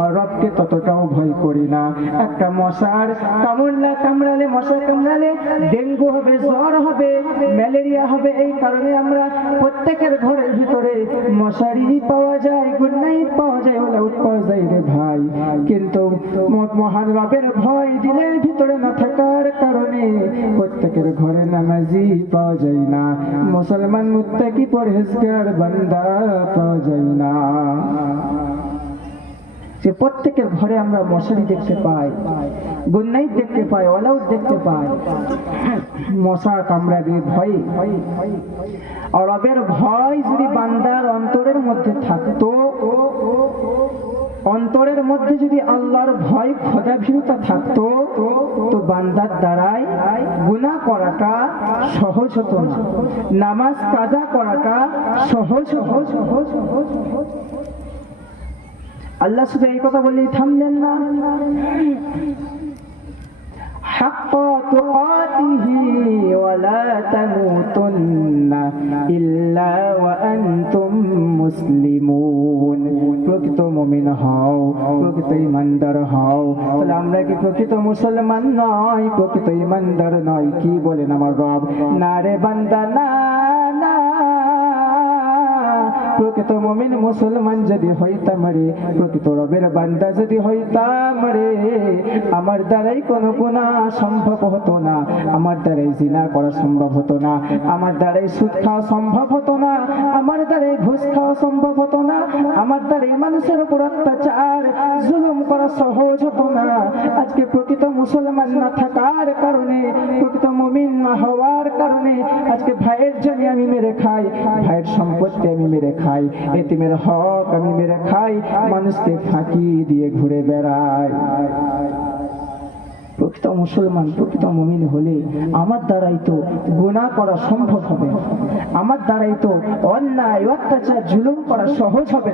আমার রবকে ততটাও ভয় করি না। একটা মশার কামড়ালে মশা কামড়ালে ডেঙ্গু হবে, জ্বর হবে, ম্যালেরিয়া হবে। এই কারণে আমরা প্রত্যেকের ঘরের ভিতরে মশারি পাওয়া যায়, গুড নাইট পাওয়া যায়, আউট পাওয়া যায় রে ভাই। কিন্তু মহান রবের ভয় দিলের ভিতরে না থাকার কারণে প্রত্যেকের ঘরে নামাজি পাওয়া যায় না, মুসলমান মুত্তাকি পরহেজগার বান্দা পাওয়া যায় না। যে প্রত্যেকের ঘরে আমরা মশারি দেখতে পাই, গুড নাইট দেখতে পাই, অল আউট দেখতে পাই। মশা কামড়াবে ভয়ে। আর রবের ভয় যদি বান্দার অন্তরের মধ্যে থাকতো, অন্তরের মধ্যে যদি আল্লাহর ভয় খোদাভীরুতা থাকতো, তো বান্দার দ্বারাই গুনাহ করাটা সহজ হতো না, নামাজ কাজা করাটা সহজ হতো। আল্লাহ শুধু এই কথা বললেই থামলেন না, হাক্কা তুকাতিহি ওয়া লা তামুতুন্না ইল্লা ওয়া আনতুম মুসলিমুন। প্রকৃত মুমিন হও, প্রকৃত ঈমানদার হও। তাহলে আমরা কি প্রকৃত মুসলমান নয়, প্রকৃত ঈমানদার নয়? কি বলেন আমার রব? না রে বান্দা, না। প্রকৃত মুমিন মুসলমান যদি হইতাম রে, প্রকৃত রবের বান্দা যদি হইতাম রে, আমার দ্বারাই কোনো গুনাহ সম্ভব হতো না, আমার দ্বারাই জিনা করা সম্ভব হতো না, আমার দ্বারাই সুদ খাওয়া সম্ভব হতো না, আমার দ্বারাই ঘুষ খাওয়া সম্ভব হতো না, আমার দ্বারাই মানুষের উপর অত্যাচার জুলুম করা সহজ হতো না। আজকে প্রকৃত মুসলমান না থাকার কারণে, প্রকৃত মুমিন না হওয়ার কারণে আজকে ভাইয়ের জমি আমি মেরে খাই, ভাইয়ের সম্পত্তি আমি মেরে খাই, এতিমের হক আমি মেরে খাই, মানুষকে ফাঁকি দিয়ে ঘুরে বেড়াই। প্রকৃত মুসলমান, প্রকৃত মুমিন হলে আমার দ্বারাই তো গুনাহ করা সম্ভব হবে, আমার দ্বারাই তো অন্যায় অত্যাচার জুলুম করা সহজ হবে।